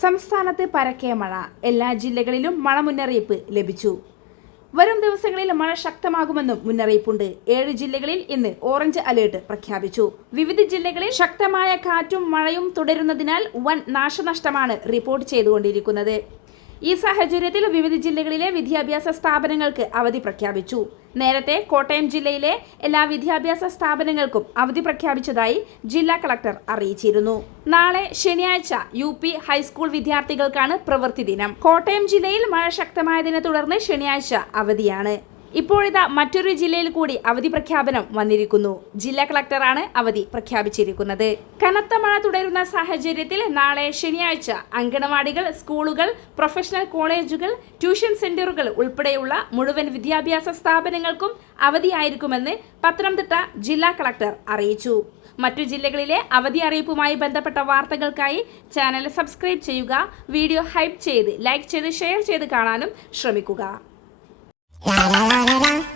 സംസ്ഥാനത്ത് പരക്കെ മഴ. എല്ലാ ജില്ലകളിലും മഴ മുന്നറിയിപ്പ് ലഭിച്ചു. വരും ദിവസങ്ങളിൽ മഴ ശക്തമാകുമെന്നും മുന്നറിയിപ്പുണ്ട്. ഏഴ് ജില്ലകളിൽ ഇന്ന് ഓറഞ്ച് അലേർട്ട് പ്രഖ്യാപിച്ചു. വിവിധ ജില്ലകളിൽ ശക്തമായ കാറ്റും മഴയും തുടരുന്നതിനാൽ വൻ നാശനഷ്ടമാണ് റിപ്പോർട്ട് ചെയ്തുകൊണ്ടിരിക്കുന്നത്. ഈ സാഹചര്യത്തിൽ വിവിധ ജില്ലകളിലെ വിദ്യാഭ്യാസ സ്ഥാപനങ്ങൾക്ക് അവധി പ്രഖ്യാപിച്ചു. നേരത്തെ കോട്ടയം ജില്ലയിലെ എല്ലാ വിദ്യാഭ്യാസ സ്ഥാപനങ്ങൾക്കും അവധി പ്രഖ്യാപിച്ചതായി ജില്ലാ കളക്ടർ അറിയിച്ചിരുന്നു. നാളെ ശനിയാഴ്ച യു പി ഹൈസ്കൂൾ വിദ്യാർത്ഥികൾക്കാണ് പ്രവൃത്തി ദിനം. കോട്ടയം ജില്ലയിൽ മഴ ശക്തമായതിനെ തുടർന്ന് ശനിയാഴ്ച അവധിയാണ്. ഇപ്പോഴിതാ മറ്റൊരു ജില്ലയിൽ കൂടി അവധി പ്രഖ്യാപനം വന്നിരിക്കുന്നു. ജില്ലാ കളക്ടറാണ് അവധി പ്രഖ്യാപിച്ചിരിക്കുന്നത്. കനത്ത മഴ തുടരുന്ന സാഹചര്യത്തിൽ നാളെ ശനിയാഴ്ച അങ്കണവാടികൾ സ്കൂളുകൾ പ്രൊഫഷണൽ കോളേജുകൾ ട്യൂഷൻ സെന്ററുകൾ ഉൾപ്പെടെയുള്ള മുഴുവൻ വിദ്യാഭ്യാസ സ്ഥാപനങ്ങൾക്കും അവധിയായിരിക്കുമെന്ന് പത്തനംതിട്ട ജില്ലാ കളക്ടർ അറിയിച്ചു. മറ്റു ജില്ലകളിലെ അവധി അറിയിപ്പുമായി ബന്ധപ്പെട്ട വാർത്തകൾക്കായി ചാനൽ സബ്സ്ക്രൈബ് ചെയ്യുക വീഡിയോ ഹൈപ്പ് ചെയ്ത് ലൈക്ക് ചെയ്ത് ഷെയർ ചെയ്ത് കാണാനും ശ്രമിക്കുക. da da da.